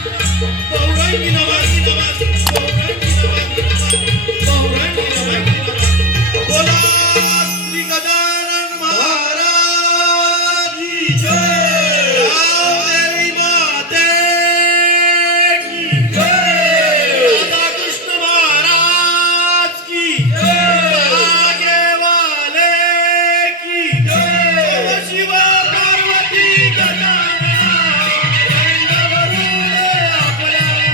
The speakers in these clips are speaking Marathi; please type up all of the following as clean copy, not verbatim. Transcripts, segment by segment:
बहुरंगी नवाजी नवाज बहुरंगी नवाजी बहुरंगी नवाजी बोला श्री गजानन महाराज की जय रामदेवी माते की जय राधा कृष्ण महाराज की जय आगे वाले की जय शिव पार्वती गजानन रंग भरून आपल्याला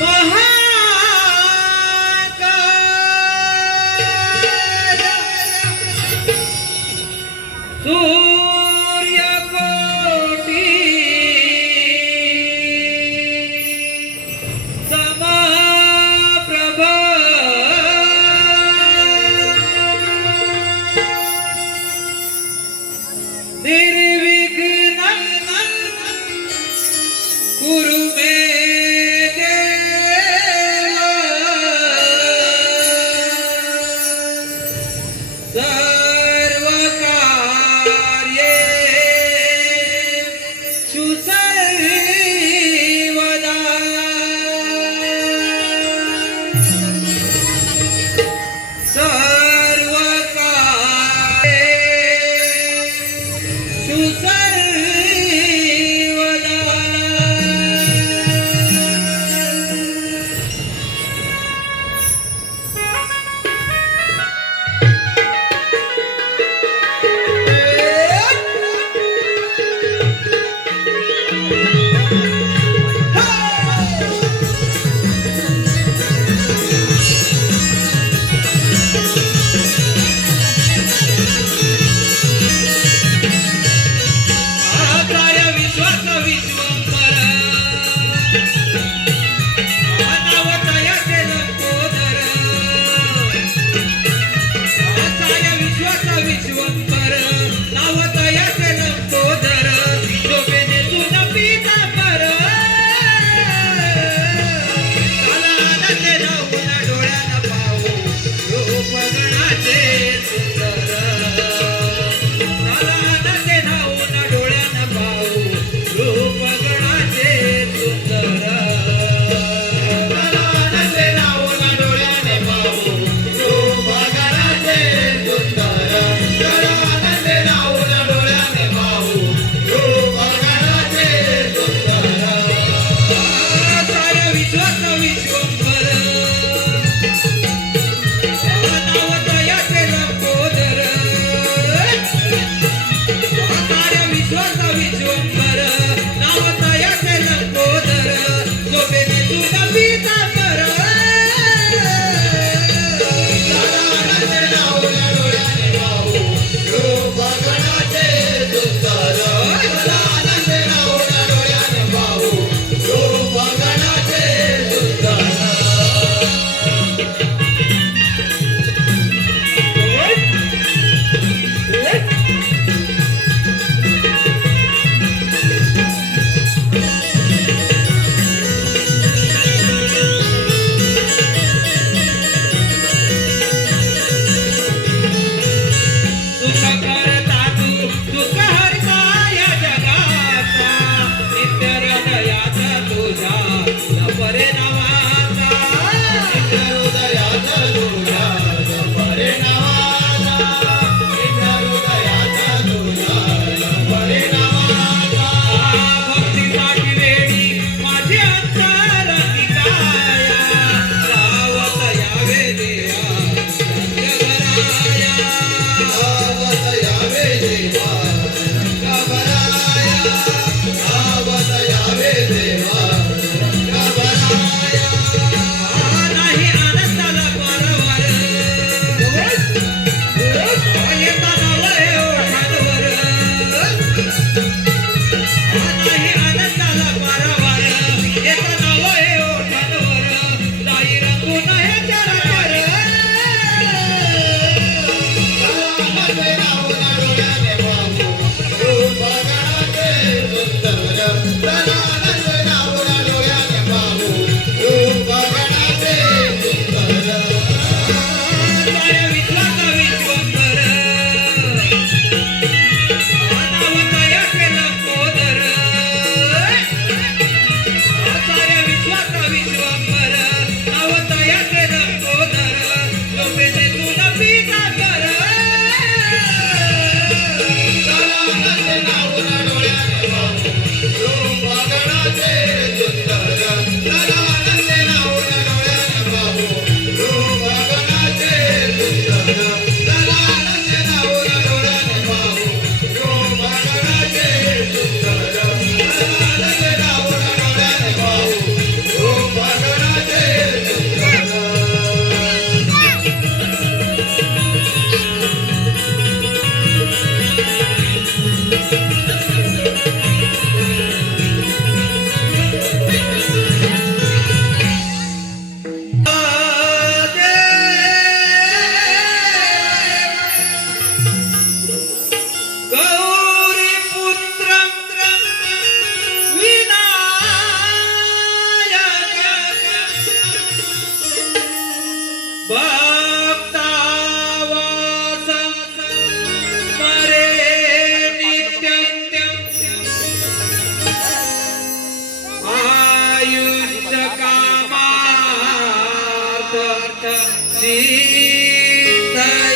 महाकाय सूर्यकोटी समप्रभ निर्विघ्नं कुरु मे देव सीताये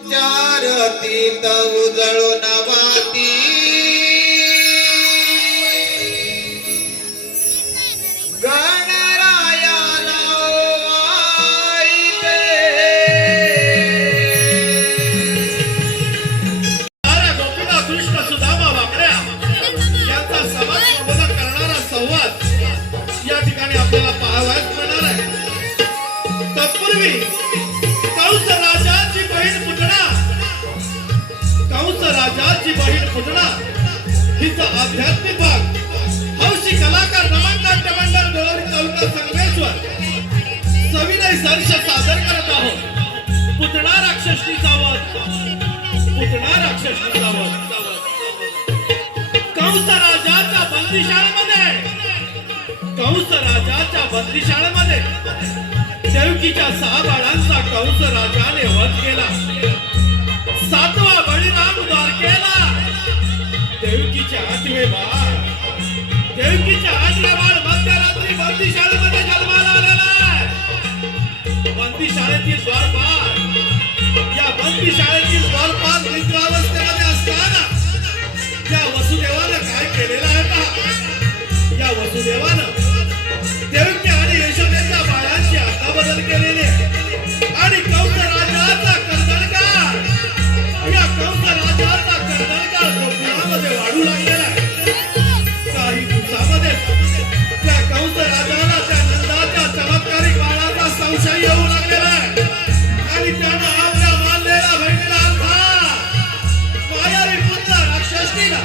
पंचारतीत उजळून वाती पुतळा राक्षसाचा वध. कंस राजाच्या बंदिशाळेमध्ये देवकीच्या 6 बाळांचा कंस राजाने वध केला. 7वा बळीराम द्वारकेला. देवकीच्या 8वे बाळ मध्यरात्री बंदिशाळेमध्ये जन्माला आलेला आहे. बंदिशाळेतील द्वारपाल, या बंदिशाळेतील द्वारपाल निद्रावस्थेमध्ये असताना या वसुदेवानं काय केलेलं आहे पहा. या वसुदेवानं देवकी आणि यशोदेच्या बाळांची अदलाबदल केलेली आहे. आणि कंस राजाचा कर्दनकाळ, या कंस राजाचा कर्दनकाळ गोकुळामध्ये वाढू लागलेला आहे. काही दिवसामध्ये त्या कंस राजाला त्या नंदाच्या चमत्कारिक बाळाचा संशय येऊ लागलेला आहे. आणि त्यानं आपल्या मानलेला बहिणीला मायावी पुत्र राक्षसीला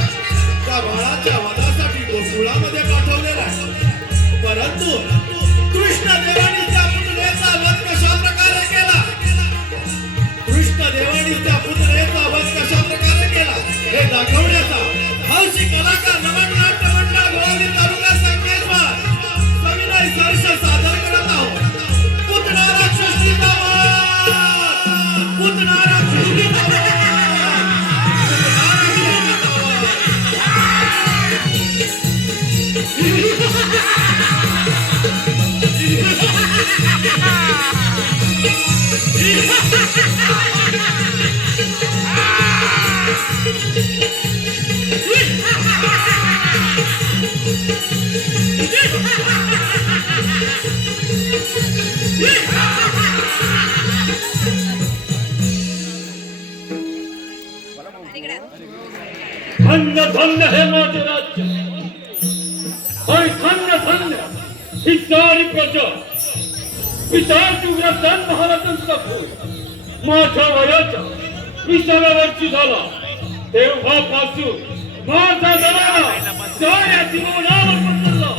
त्या बाळाच्या वधासाठी गोकुळामध्ये पाठवलेला आहे. परंतु कृष्णदेवाने त्या पुतळेचा वध कशा प्रकारे केला, कृष्णदेवाने त्या पुतळेचा वध कशा प्रकारे केला हे दाखवण्याचा हौशी कलाकार नवनाट्य मंडळ गोविंद तालुका संकेश्वर सविनय सहर्ष सादर करत आहोत. पुतळा राक्षसीचा वध, पुतळा राक्षसीचा वध. धन्य धन्य हे माझे राज्य, आणि धन्य धन्य ही सारी प्रजा. पिताजी महाराजांचा फूल माझ्या वयाच्या 20व्या वर्षी झाला तेव्हापासून माझा जमाना साऱ्या जीवनावर बदलला.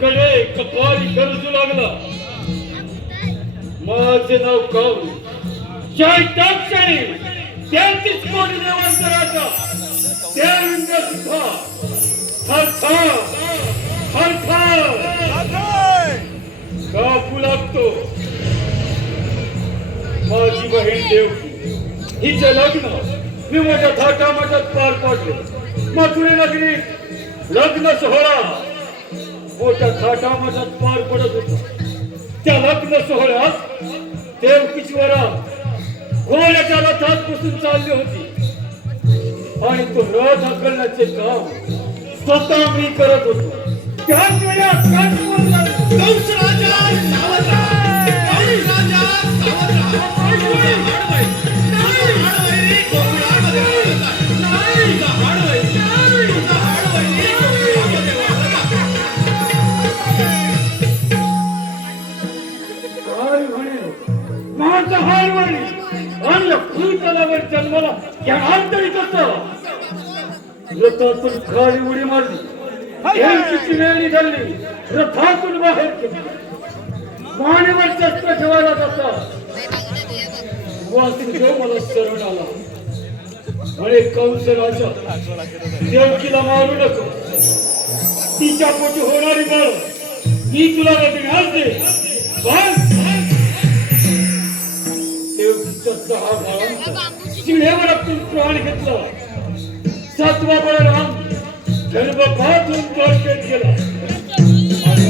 कडे कपारी गरजू लागला. माझे नाव काऊ चैताक्षणी त्यांचीच कोणी देवांतराचा देवेंद्र सुद्धा कापू लागतो. माझी बहीण देवकी हिचे लग्न मी माझ्या थाटामाटात पार पाडले. मथुरे नगरीत लग्न सोहळा मोठ्या थाटामाटात पार पडत होता. त्या लग्न सोहळ्यात देवकीची वरात घोड्याच्या रथात बसून चालली होती. आणि तो रथ हाकलण्याचे काम स्वतः मी करत होतो. त्याच वेळात कंस राजा सावध राहा, कंस राजा सावध राहा. गोकुळामध्ये वाढत आहे. तुझा हाडवैरी गोकुळामध्ये वाढत आहे. माझा हाडवैरी आणि भूतलावर जन्माला या आंतरिक रथातून खाली उडी मारली. देवकीची वेळ निघाली. रथातून बाहेर केली. मानेवर शस्त्र ठेवायला जाता वासुदेव मला शरण आला. अरे कंस राजा, देवकीला मारू नको. तिच्या पोटी होणारी बाळ मी तुला बघण्यास दे. देवकीच्या 6 बाळांचा शिळेवर आपण प्राण घेतला. 7वा बळराम गर्भपातून द्वारकेत गेला. आणि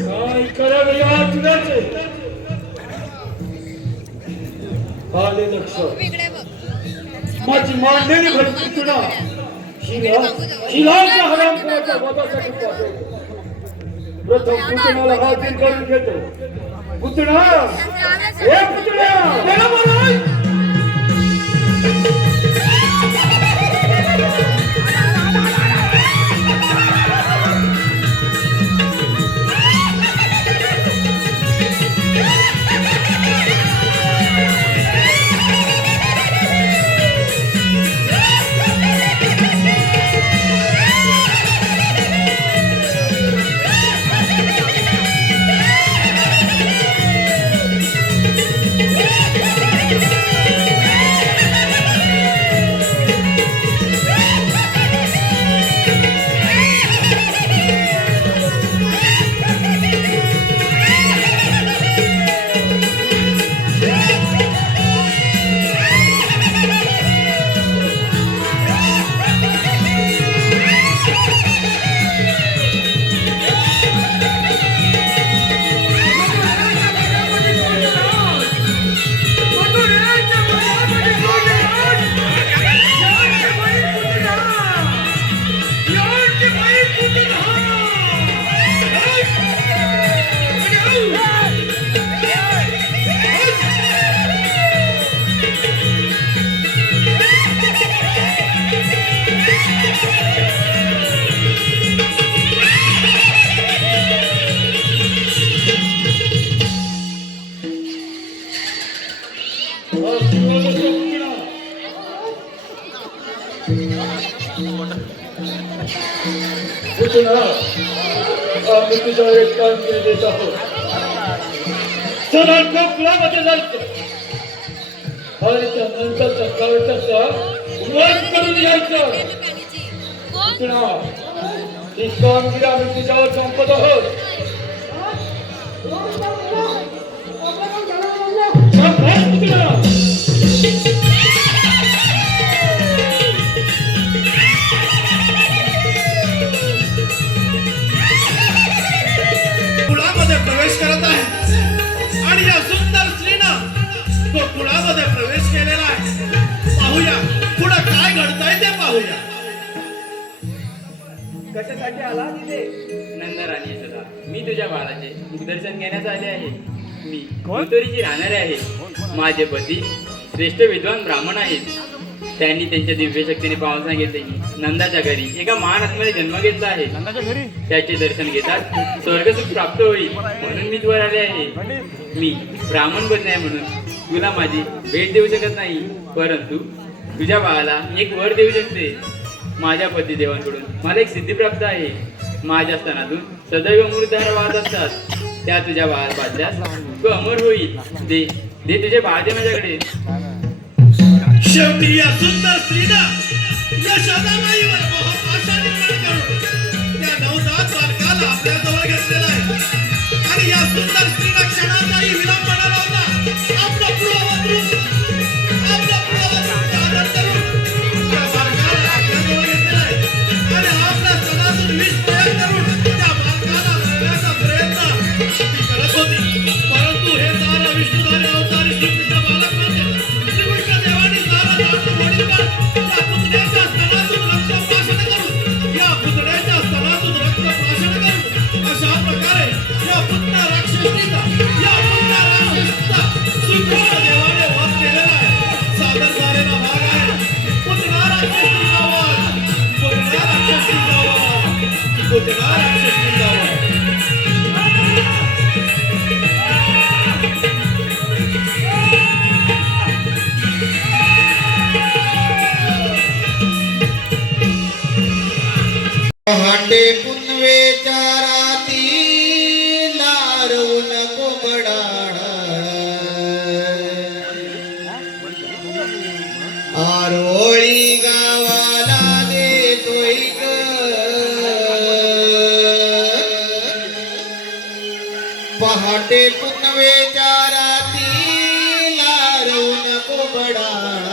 काय करावे या तुझ्याचे आले लक्ष. माझी मांडलेली भरती तुला हिलाच्या हरामखोराच्या वधासाठी पाठवतो. प्रथम पुतणाला हाजीर करून घेतो. पुतणा, हे पुतणा, पुतना आम्ही तुझ्या एक कामगिरी देत आहोत. चला गोकुळामध्ये जायचं आणि त्या नंतरच्या काळाचा वध करून यायचं. पुतना ही कामगिरी आम्ही तुझ्यावर संपत आहोत. कुळामध्ये प्रवेश करत आहे आणि या सुंदर स्त्रीनं तो कुळामध्ये प्रवेश केलेला आहे. पाहूया पुढे काय घडतंय ते पाहूया. कशासाठी आला तिथे? नंदराणी यशोदा, मी तुझ्या बाळाचे मुखदर्शन घेण्यास आले आहे. मी कोतोरीची राहणारे आहे. माझे पती श्रेष्ठ विद्वान ब्राह्मण आहेत. त्यांनी त्यांच्या दिव्य शक्तीने पाहून सांगितले की नंदाच्या घरी एका महान आत्म्याने जन्म घेतला आहे. त्याचे दर्शन घेताच स्वर्गसुख प्राप्त होईल म्हणून मी वर आले आहे. मी ब्राह्मण बनले आहे म्हणून तुला माझी भेट देऊ शकत नाही, परंतु तुझ्या बाळाला एक वर देऊ शकते. माझ्या पतिदेवांकडून मला एक सिद्धी प्राप्त आहे. माझ्या स्तनातून सदैव मूर्धार वाहत असतात. त्या तुझ्या बाळाला पाजल्यास तू अमर होईल. दे दे तुझे बाळ दे माझ्याकडे. शेवटी या सुंदर स्त्रीनं यशोदामाईवर मोहपाशा निर्माण करून त्या नवजात बालकाला आपल्या जवळ घेतलेला आहे. आणि या सुंदर स्त्रीला क्षणाचाही विलंब न लावता आपलं पूर्ववत रूप धारण करून त्या बालकाला आपल्या जवळ घेतलेला आहे. आणि आपल्या स्तनातून विष प्रयोग करून त्या बालकाला मारण्याचा प्रयत्न ती करत होती. परंतु हे सारं विष्णुधारी अवतारी श्रीकृष्ण बालक म्हणजे श्रीकृष्ण देवानी सारं धारण मोडीत काढून त्या पुतण्याच्या स्तनातून रक्तप्राशन करून या पुतण्याच्या स्तनातून रक्तप्राशन करून अशा प्रकारे या पुतण्या राक्षसीचा श्रीकृष्ण देवाने वध केलेला आहे. सादर झालेला भाग आहे पुतना राक्षसीचा वध. पुतना राक्षसीचा वध. पुतना राक्षसीचा वध. पहाटे पुनवेच्या राती लारवून कोंबडाळ आरोळी गावाला देतोय ग. पहाटे पुनवेच्या राती लारवून कोंबडाळ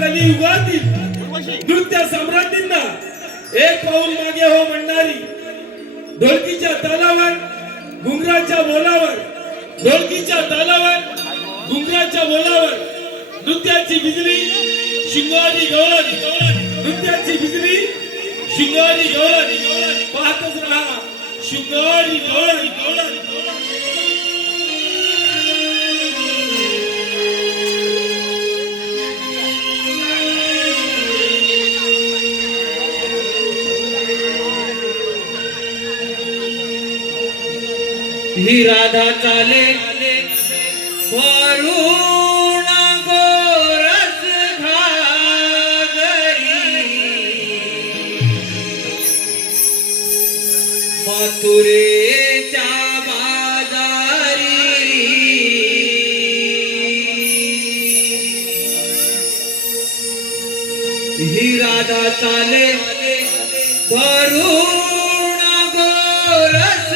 कलियुगातील नृत्य सम्राज्ञींना एक पाऊल मागे हो म्हणणारी, ढोलकीच्या तालावर घुंगराच्या बोलावर, ढोलकीच्या तालावर घुंगराच्या बोलावर नृत्याची बिजली शिंगारी गवळणी, नृत्याची बिजली शिंगारी गवळणी, पाहतच राहा शिंगारी गवळणी, गवळणी. ही राधा चाले वरुण गोरस घागरी, मथुरेच्या बाजारी ही राधा चाले वरुण गोरस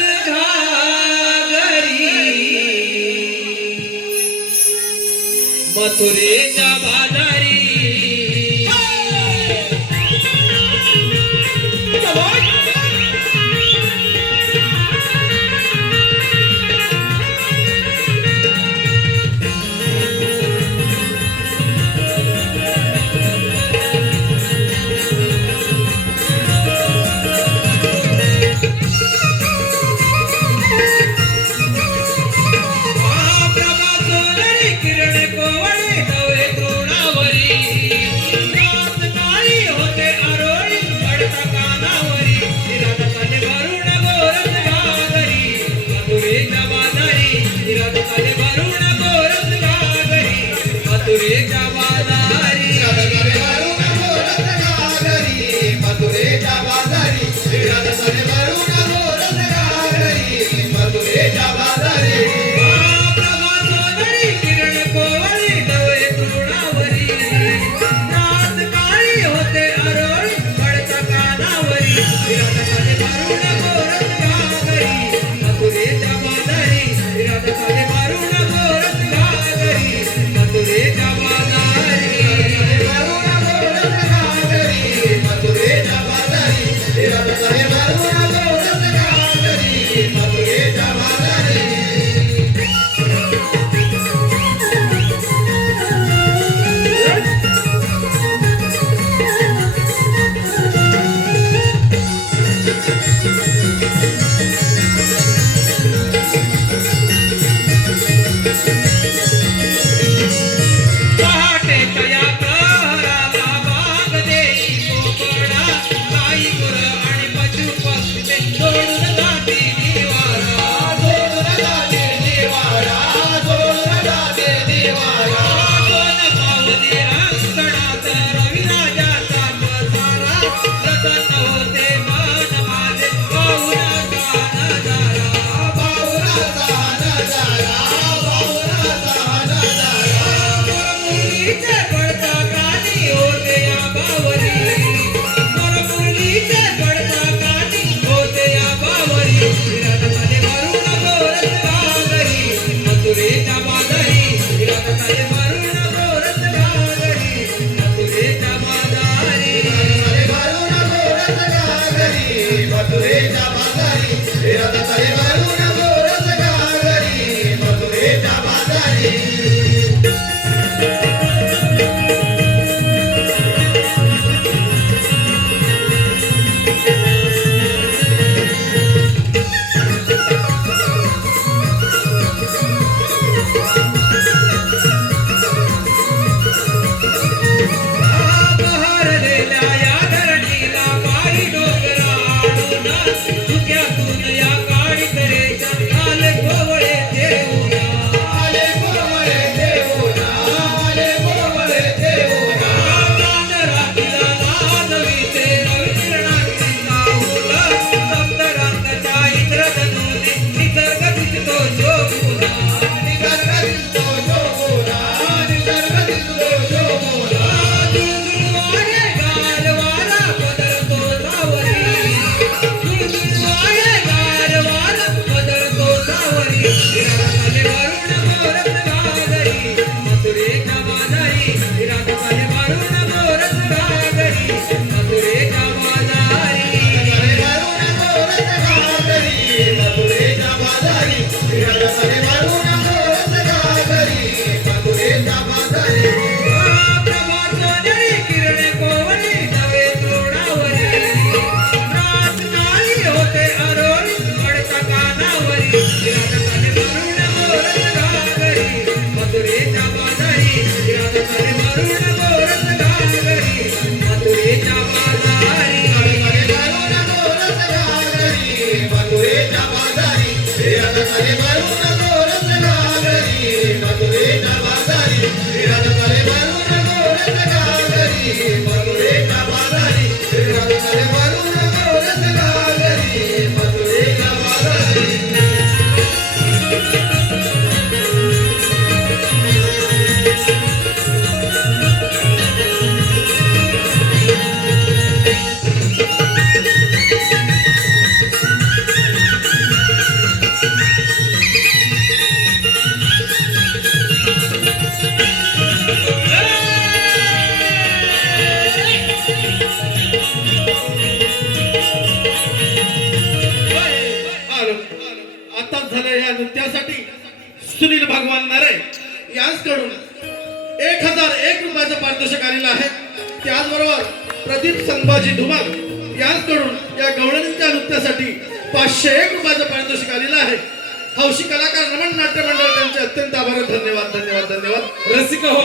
मथुरेच्या बाजारी. प्रभा सोनरी किरण कोवळे नवरे द्रोणा भगवान नरे यांच्याकडून 1001 रुपयाचं पारितोषिक आलेलं आहे. त्याचबरोबर प्रदीप संभाजी धुमाळ यांच्याकडून या गवळणीच्या नृत्यासाठी 501 रुपयाचं पारितोषिक आलेलं आहे. हौशी कलाकार रमण नाट्य मंडळ त्यांचे अत्यंत आभार. धन्यवाद धन्यवाद धन्यवाद. रसिक हो,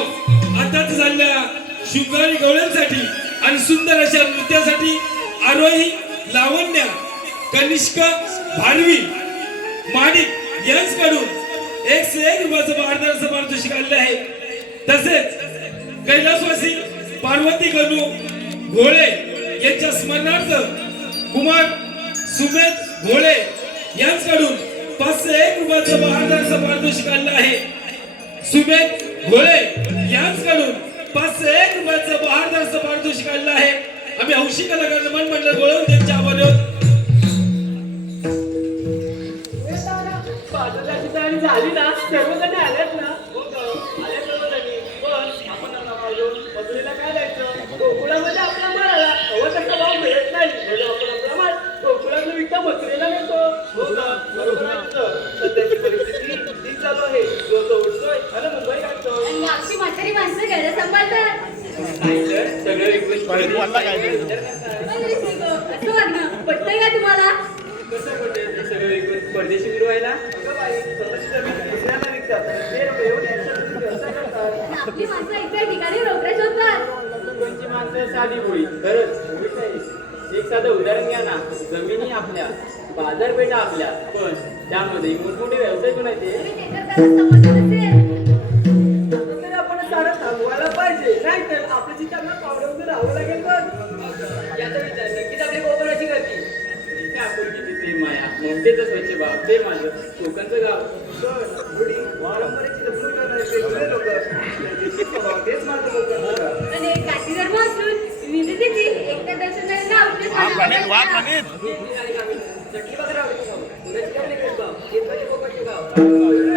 आताच झालेल्या शृंगारी गवळ्यांसाठी आणि सुंदर अशा नृत्यासाठी आरोही, लावण्या, कनिष्क, भारवी, माणिक यांच्याकडून 101 रुपयाचं बहारदार पारितोषिक आलेलं आहे. तसेच कैलासवासी पार्वती गणू घोळे यांच्या स्मरणार्थ कुमार सुमेध घोळे यांच्याकडून 501 रुपयाचं बहारदार पारितोषिक आलेलं आहे. सुमेध घोळे यांच्याकडून 501 रुपयाचं बहारदार पारितोषिक आलेलं आहे. आम्ही हौशी कलाकार रमण मंडळ गोळवून त्यांच्या आभारी आहोत. झाली ना, सर्वजण आल्यात ना. आले सर्वजणी. पण आपण मथुरेला काय जायचं? गोकुळामध्ये आपला माल आला. तसा भाव मिळत नाही. म्हणजे आपण आपला माल गोकुळातून विकता मथुरेला नेतो. हो का? बरोबर आहे तुझं. सध्याची परिस्थिती ठीक चालू आहे. जो तो उठतोय आणि मुंबई काढतोय. आणि आमची म्हातारी माणसं घरं सांभाळतात. सगळं रिक्वेस्ट असं वागणं पटतंय का तुम्हाला? कसं पटेल ते सगळं रिक्वेस्ट परदेशी फिरवायला? अगं बाई, स्वतःची जमीन दुसऱ्याला विकतात. ते येऊन यांच्यासाठी व्यवसाय करतात. आणि आपली माणसं एका ठिकाणी नोकऱ्या शोधतात. तुमची माणसं साधी भोळी, खरंच भोळी नाही. एक साधं उदाहरण घ्या ना. जमिनी आपल्या, बाजारपेठा आपल्या, पण त्यामध्ये मोठमोठे व्यवसाय कोणाचे? तुम्ही ते तर त्याला समजत नसेल. तरी आपण सारं थांबवायला पाहिजे. नाहीतर आपल्या जिथे आपल्याला पावडं राहावं लागेल. पण याचा विचार नक्कीच आपली कोकणाची करते. इथे आपण किती प्रेम माया, ममतेचं स्वच्छ भाव, ते माझं कोकणचं गाव. वारंवारीची जपणूक करणारे वेगवेगळे लोक तेच माझं कोकण. आणि काठी धर्म असून विविधतेची एकता दर्शवणारे नाव ते चटणी वगैरे आवडते का? पुण्याची काय नाही गाव. केतवाची कोकणचे गाव.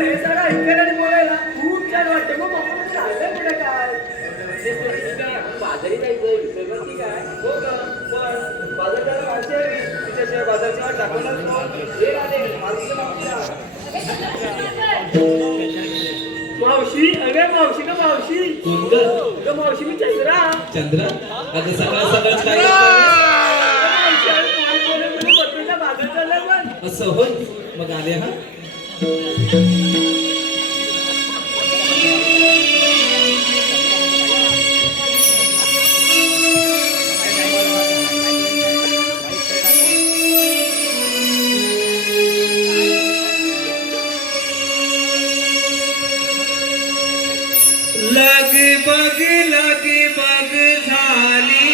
हे सगळं ऐकायला बोलायला खूप छान वाटते. मग आपण राहिलं पुढे काय? बाजारी जायचं सर्व ठीक आहे. हो का? पण बाजार त्याला माणसे हवी. तिच्याशिवाय बाजारच्या वाट दाखवणार कोण? हे आले माणसं मागच्या. मावशी, अगे मावशी का मावशी? ग मावशी मी चंद्रा. चंद्र आता सकाळ सकाळच काय मावशी, अरे काय बोलू म्हणून बकरीचा बाजार चाललाय पण. असं होय, मग आले हा. लगबग झाली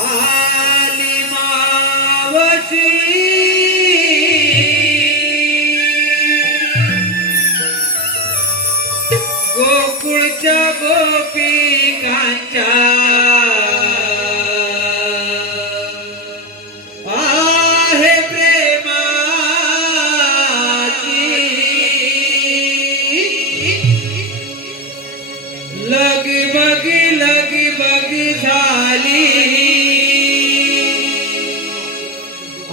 आली मावशी गोकुळच्या गोपिकांच्या आहे प्रेमाची लगबग झाली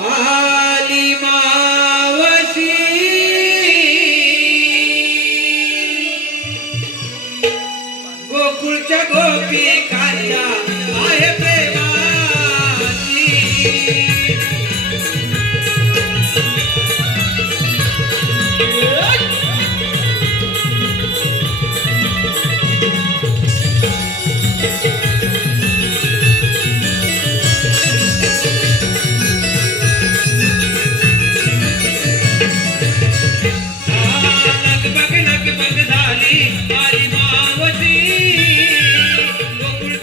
आली मावशी गोकुळच्या गोपिकांच्या आहे प्रेमाची लगबग झाली आली मावशी गोकुळ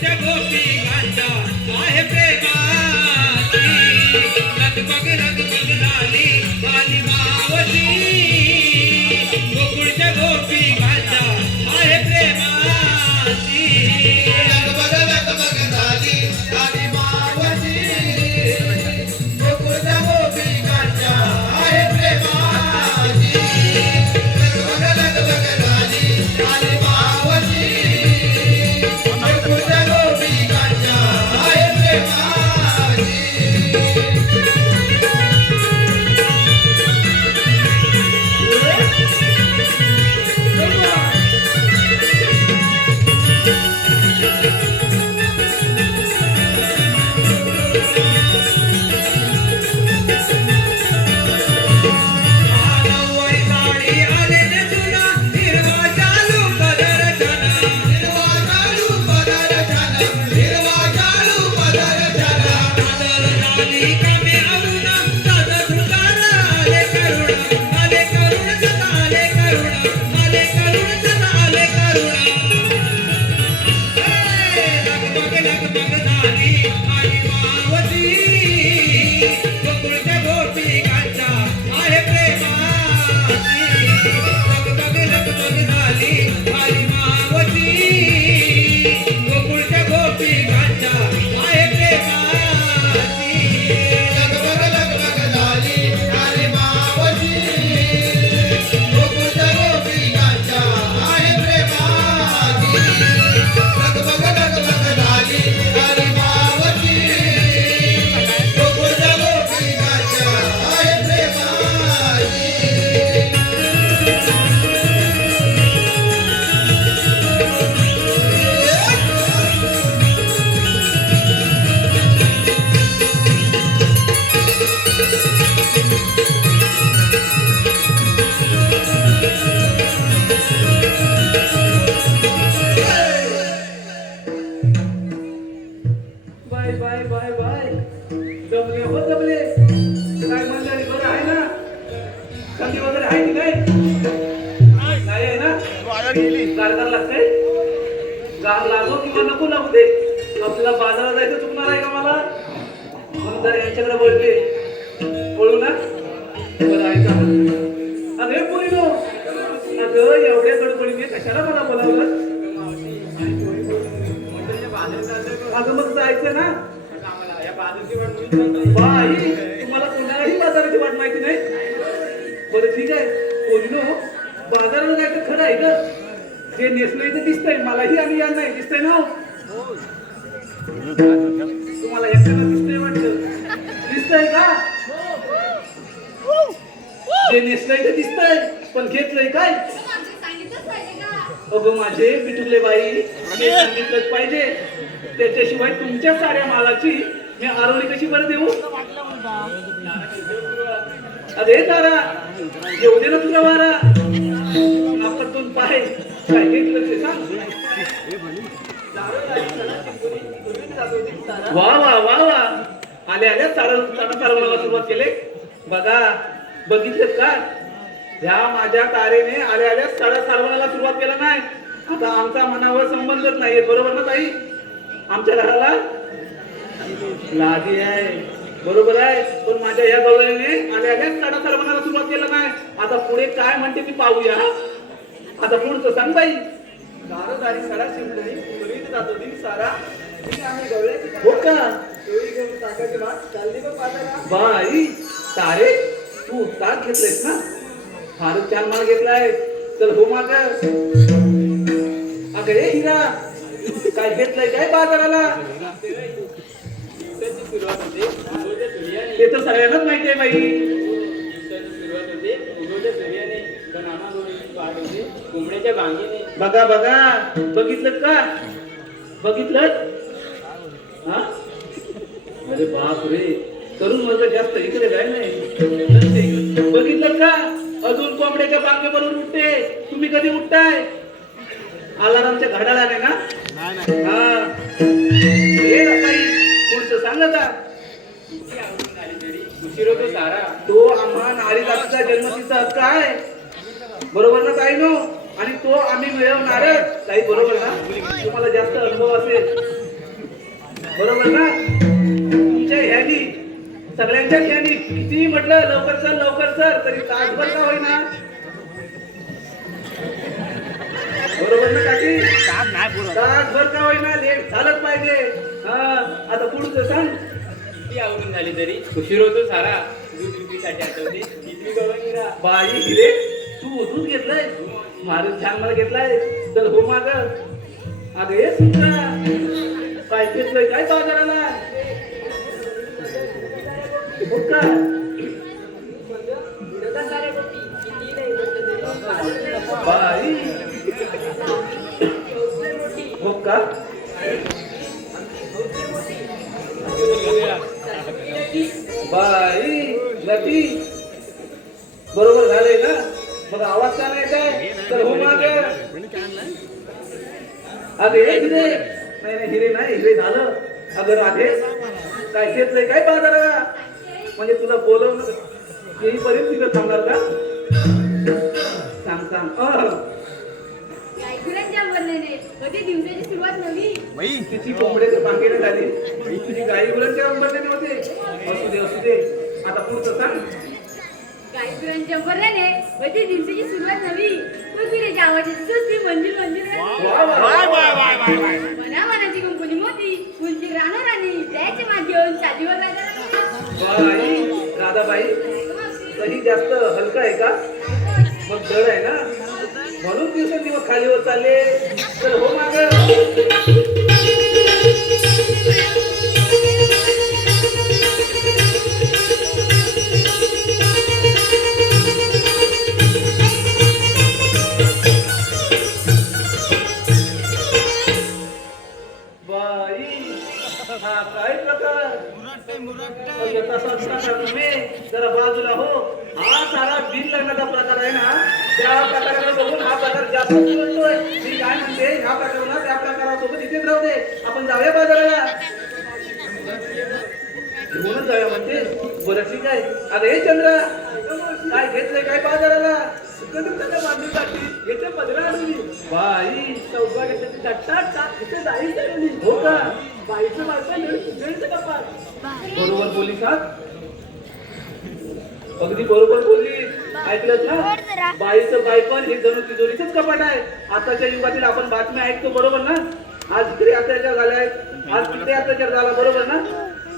गारगार लागते गार लागो किंवा नको लागू दे आपल्याला बाजारात जायचं चुकणार आहे का मला म्हणून जर यांच्याकडे बोलते बोलू ना बरं ऐका अरे पोरीनो अगं एवढ्या गडबडीने कशाला मला बोलावलं अगं मग जायचं ना बाई तुम्हाला कोणालाही बाजाराची वाट माहिती नाही बरं ठीक आहे पोरीनो बाजाराला जायचं खरं आहे का जे नेसलंय ते दिसतंय मलाही आणि या नाही दिसतंय ना तुम्हाला एकट्याला दिसतंय वाटतं दिसतंय का जे नेसलंय ते दिसतंय पण घेतलंय काय सांगितलंच पाहिजे का अगं माझे पिटुकले बाई मी सांगितलंच पाहिजे त्याच्याशिवाय तुमच्या साऱ्या मालाची मी आरोळी कशी बरं देऊ अरे तारा येऊ दे ना तुझा वारा नाकातून पाय काय घेतलं ते सांग वा वा वा वा आल्या आल्या चालवण्याला सुरुवात केले बघा बघितलं का ह्या माझ्या तारेने आल्या आल्या चालवण्याला सुरुवात केला नाही आता आमचा मनावर संबंधच नाही बरोबर ना ताई आमच्या घराला लादी आहे बरोबर आहे पण माझ्या या गवळीने आल्या आल्या चालवण्याला सुरुवात केला नाही आता पुढे काय म्हणते ती पाहूया आता पुढचं सांग बाई दारोदारी सडा शिंपली पुरीत जातो दिन सारा हो का बाई तारे तू ताक घेतलायस ना फारच छान माल घेतलाय चल हो माग अगं हे हिरा काय घेतलंय काय बाजाराला सुरुवात होते उगवत्या सूर्याने ते तर सगळ्यांनाच माहिती आहे बाई दिवसाची सुरुवात होते उगवत्या सूर्याने बनाना गोळीची वाढ होते कोंबड्याच्या बांगेने बघा बघा बघितलं का बघितलं हा अरे बाप रे तरुण वर्ग जास्त इकडे काय नाही बघितलं का अजून कोंबड्याच्या बांगेवरून उठते तुम्ही कधी उठताय अलारामच्या घड्याला नाही ना हा हे बाई पुढचं सांगा का किती आवडून आली तरी उशीर होतो सारा तो आम्हा नारी जातीचा जन्मसिद्ध हक्क आहे बरोबर ना ताई नो आणि तो आम्ही मिळवणारच ताई बरोबर ना तुम्हाला जास्त अनुभव असेल बरोबर ना तुमच्या ह्यानी सगळ्यांच्या ह्यानी किती म्हटलं लवकर सर तरी तासभर का होईना बरोबर ना काकी तासभर का होईना लेट झालंच पाहिजे हा आता पुढचं सांग किती आवडून झाली तरी उशीर होतो सारा दूध विक्रीसाठी आठवते किती गवळीरा बाई हिरे तू दूध घेतलंय मारून छान मला घेतलाय चल हो माग अगं ये सुद्धा काय घेतलंय काय बाजाराला हो का बाई हो का बाई लटी बरोबर झालंय ना मग आवाज का नाही काय तर हो माग अगं हे हिरे नाही हिरे नाही हिरे झालं अगं राधे काय घेतलंय काय बाजाराला म्हणजे तुला बोलवणं येईपर्यंत तिथं थांबणार का सांग गायकुरांच्या वर्णने कधी दिवसाची सुरुवात नवी तिची कोंबड्याच्या बांगेने झाली तुझी गाई गुरांच्या अंबरने होते असू दे आता पुढचं सांग गायकुरांच्या वर्णने कधी दिवसाची सुरुवात नवी कुरकुरीच्या आवाजाची सुस्ती मंजिल मना मनाची कुंकुनी मोती फुलची राणी त्याचे माध्यम साधीवर बाई राधाबाई दही जास्त हलका आहे का मग दर आहे ना म्हणून दिवसेंदिवस खाली होत चालले तर हो माग बाई हा काय प्रकार जरा बाजूला हो हा सारा बिन लग्नाचा प्रकार आहे ना त्या प्रकाराकडे बघून हा प्रकार जास्त बोलतोय मी काय म्हणते ह्या प्रकाराला त्या प्रकारासोबत इथेच राहू दे आपण जाऊया बाजाराला घेऊनच जाऊया म्हणते बरं ठीक आहे अरे हे चंद्रा काय घेतलंय काय बाजाराला सुगंधित बांधणीसाठी येथे पदरा आणली बाई चौघा घेतली टाट इथे जाई चढवली हो का बाईचं बायचं उजळीचं कपाट बरोबर बोली सात अगदी बरोबर बोलली ऐकलं ना बाईचं बायपण हे जणू तिजोरीचंच कपाट आहे आताच्या युगातील आपण बातम्या ऐकतो बरोबर ना आज इकडे अत्याचार झालाय आज तिकडे अत्याचार झाला बरोबर ना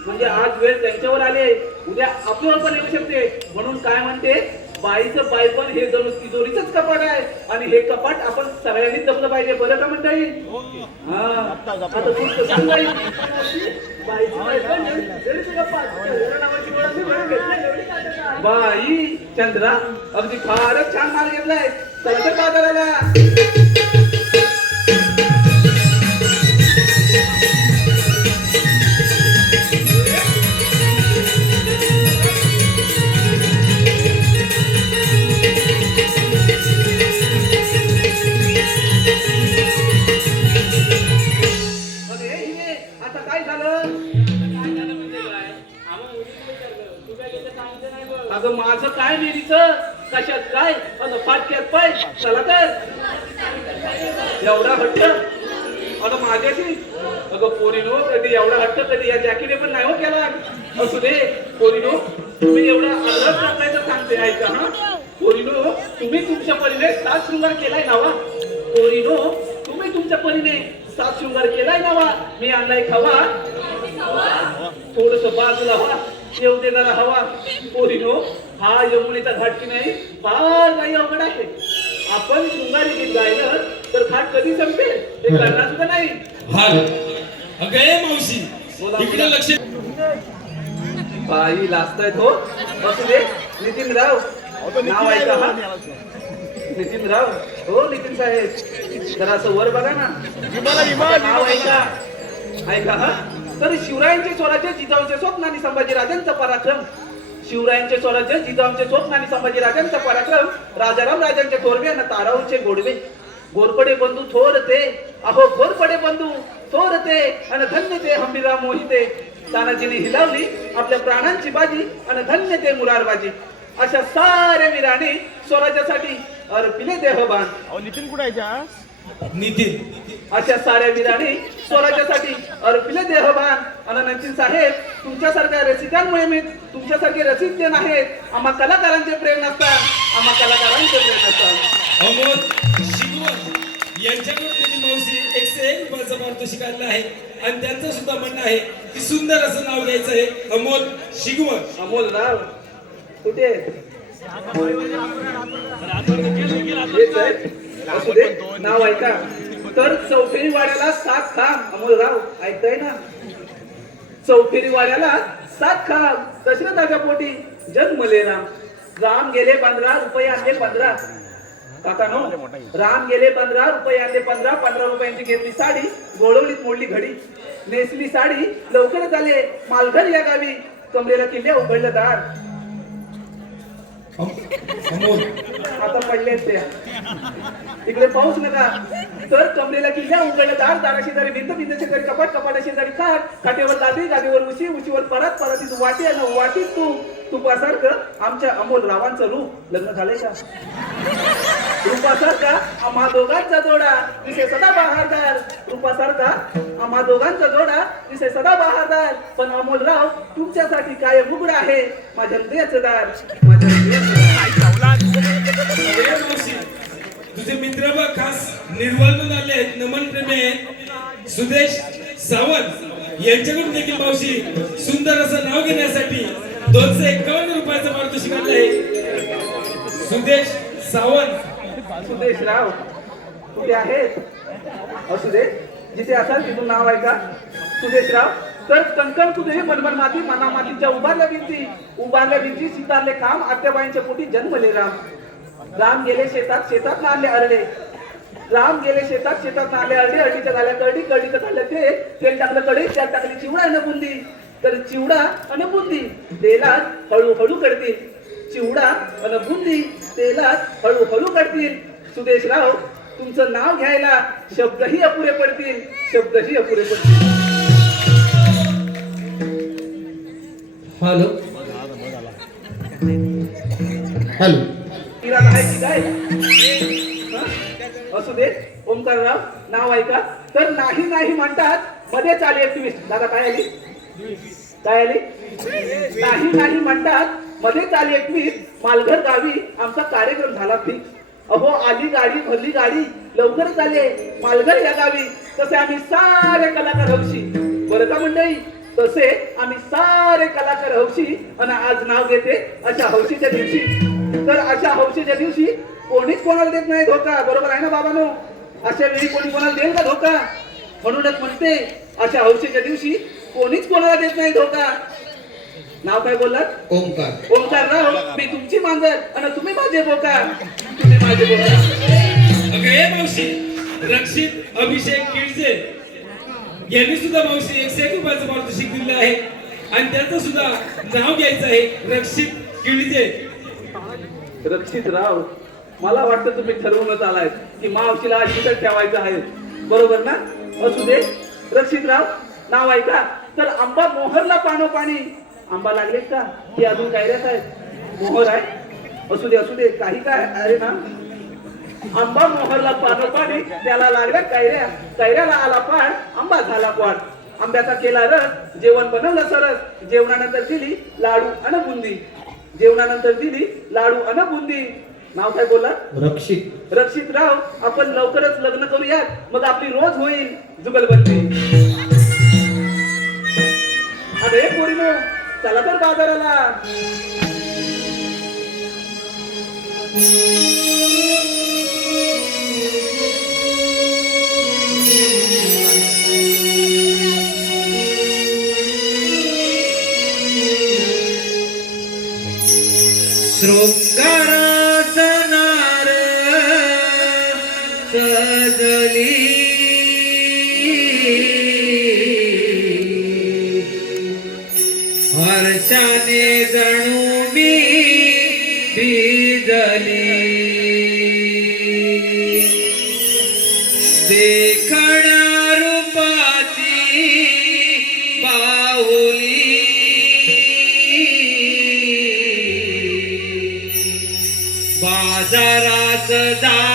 म्हणजे आज वेळ त्यांच्यावर आले उद्या आपल्यावर पण येऊ शकते म्हणून काय म्हणते बाईचं बायपण हे जणू तिजोरीचंच कपाट आहे आणि हे कपाट आपण सगळ्यांनी जपलं पाहिजे बरं का म्हणता येईल हा आता तू सांग बाईचं बायपण हे तिजोरीचं कपाट एवढं नावाची गोळा मी बरं घेतलंय, एवढी काय करणार? बाई चंद्रा अगदी फारच छान माल घेतलाय चला तर बाजाराला अरे हिने, आता काय झालं काय झालं म्हणजे काय आम्हा मुलीचं विचारलं तू काय त्याचं सांगितलं नाही बघ अगं माझं काय मेरीचं कशात काय अगं फाटक्यात पाय चला तर एवढा हट्ट अगं माझ्याशी अगं पोरीनो कधी एवढा हट्ट कधी या जॅकीने पण नाही हो केला असू दे पोरीनो तुम्ही एवढा अलग करायचं सांगते ऐका हा पोरीनो तुम्ही तुमच्या परीने सात शृंगार केलाय नावा पोरीनो तुम्ही तुमच्या परीने सात शृंगार केलाय नावा मी आणलाय खावा थोडस बाजूला व्हा येऊ देणारा हवा पोरीनो हा यमुनेचा घाट की नाही फार काही अवघड आहे आपण शृंगारी गीत गायलं तर घाट कधी संपेल हे कळणार सुद्धा नाही हाल अगं ए मावशी बोला, इकडे बोला. लक्ष बाई लाजतायत हो बसू दे नितीन राव नाव ऐका हा नितीन राव हो नितीन साहेब जरा असं वर बघा ना नाव ऐका ऐका हा तर शिवरायांचे स्वराज्य जिजाऊचे स्वप्न आणि संभाजीराजांचा पराक्रम शिवरायांचे स्वराज्य जिजाऊचे स्वप्न आणि संभाजीराजांचा पराक्रम राजाराम राजांचे थोरवे आणि ताराऊचे गोडवे गोरपडे बंधू थोर ते अहो गोरपडे बंधू थोर ते आणि धन्य ते हंबीराव मोहिते तानाजीने हिलावली आपल्या प्राणांची बाजी आणि धन्य ते मुरारबाजी अशा साऱ्या वीराने स्वराज्यासाठी अर्पिले देहबान नितीन अशा साऱ्या वीराने स्वराज्यासाठी अर्पिले देहबान आणि नंदीन साहेब तुमच्यासारख्या रसिकांमुळे मी तुमच्यासारखे रसिक जण आहेत आम्हा कलाकारांचे प्रेम नसतात आम्हा कलाकारांचे प्रेम नसतात अमोल शिगवण यांच्याकडून देखील मावशी 101 रुपयाचा पारितोषिक आणलं आहे आणि त्यांचं सुद्धा म्हणणं आहे की सुंदर असं नाव घ्यायचं आहे अमोल शिगवण अमोल राव कुठे आहेत? हेच आहेत. असू दे नाव ऐका तर चौफेरी वाड्याला 7 खांब अमोल राव ऐकताय ना चौफेरी वाड्याला 7 खांब दशरथाच्या पोटी जन्मले राम गेले 15 रुपये आणले 15 काका नो राम गेले 15 रुपये आणले 15 रुपयांची घेतली साडी गोळवलीत मोडली घडी नेसली साडी लवकरच आले मालघर या गावी कमरेला किल्ले उघडलं दार अमोल आता पडले त्या इकडे पाऊस नका तर कमरेला किल्ल्या उघडलं दार दाराशी दारी भिंत शेजारी कपाट कपाटाशी दारी खाट खाटेवर दादी गादीवर उशी उशीवर परत परत वाटी आणि वाटीत तू तुपासारखं आमच्या अमोल रावांचं रूप लग्न झालंय का रूपासारखा आम्हा दोघांचा जोडा विषय सदा बहारदार रूपासारखा आम्हा दोघांचा जोडा विषय सदा बहारदार पण अमोल राव तुमच्यासाठी काय उघड आहे माझ्या हृदयाचं दार माझ्या हृदयाचं दार. ए मावशी तुझे मित्र बघ खास निर्वाळून आले आहेत नमन प्रेमी आहेत सुदेश सावंत यांच्याकडून देखील मावशी सुंदर असं नाव घेण्यासाठी 251 रुपयाचं पारितोषिक आणलं आहे सुदेश सावंत सुदेश राव कुठे आहेत असू दे जिथे असाल तिथून नाव ऐका सुदेश राव तर कंकण कुठे मनमन माती मना मातीच्या उभारल्या भिंती सितारले काम आत्याबाईंच्या पोटी जन्मले राम गेले शेतात नारले अरडे राम गेले शेतात नारले अरडे अडीच्या झाल्या करडी करडीचं झालं तेल टाकलं कढईत त्यात टाकली चिवडा आणि बुंदी तर चिवडा आणि बुंदी तेलात हळूहळू कडतील चिवडा आणि बुंदी तेलात हळूहळू कडतील सुदेशराव तुमचं नाव घ्यायला शब्दही अपुरे पडतील हॅलो तिला आहे की काय हं? असू दे ओंकारराव नाव ऐका तर नाही नाही म्हणतात मध्येच आली एक ट्विस्ट दादा काय आली नाही नाही म्हणतात मध्येच आली एक ट्विस्ट पालघर गावी आमचा कार्यक्रम झाला फिक्स अहो आली गाडी भरली गाडी लवकरच आले पालघर या गावी तसे आम्ही सारे कलाकार हौशी बरं का मंडळी तसे आम्ही सारे कलाकार हौशी आणि आज नाव घेते अशा हौशीच्या दिवशी तर अशा हौशीच्या दिवशी कोणीच कोणाला देत नाही धोका बरोबर आहे ना बाबांनो अशा वेळी कोणी कोणाला देईल का धोका म्हणूनच म्हणते अशा हौशीच्या दिवशी कोणीच कोणाला देत नाही धोका नाव काय बोललात ओंकारराव मी तुमची मांजर आणि तुम्ही माझे बोका तुम्ही माझे बोका अगं हे मावशी रक्षित अभिषेक किळजे यांनी सुद्धा मावशी 101 रुपयाचं पारितोषिक दिलेलं आहे आणि त्याचं सुद्धा नाव घ्यायचं आहे रक्षित किळजे. रक्षित राव मला वाटतं तुम्ही ठरवूनच आलाय की मावशीला आज इथं ठेवायचं आहे बरोबर ना असू दे रक्षित राव नाव ऐका तर आंबा मोहरला पाणी आंबा लागले का की अजून कायऱ्यात आहे मोहर आहे असू दे काही काय अरे ना आंबा मोहरला पाणी त्याला लागल्या कैऱ्याला आला पाड आंबा झाला पाड आंब्याचा केला रस जेवण बनवलं सरस जेवणानंतर दिली लाडू अन बुंदी नाव काय बोला रक्षित राव आपण लवकरच लग्न करूयात मग आपली रोज होईल जुगलबंदी अरे पोरीनो चला तर बाजाराला शृंगाराचा नार सजली हर्षाने जणू मी भिजली देखण्या रूपाची बाहुली बाजारात जा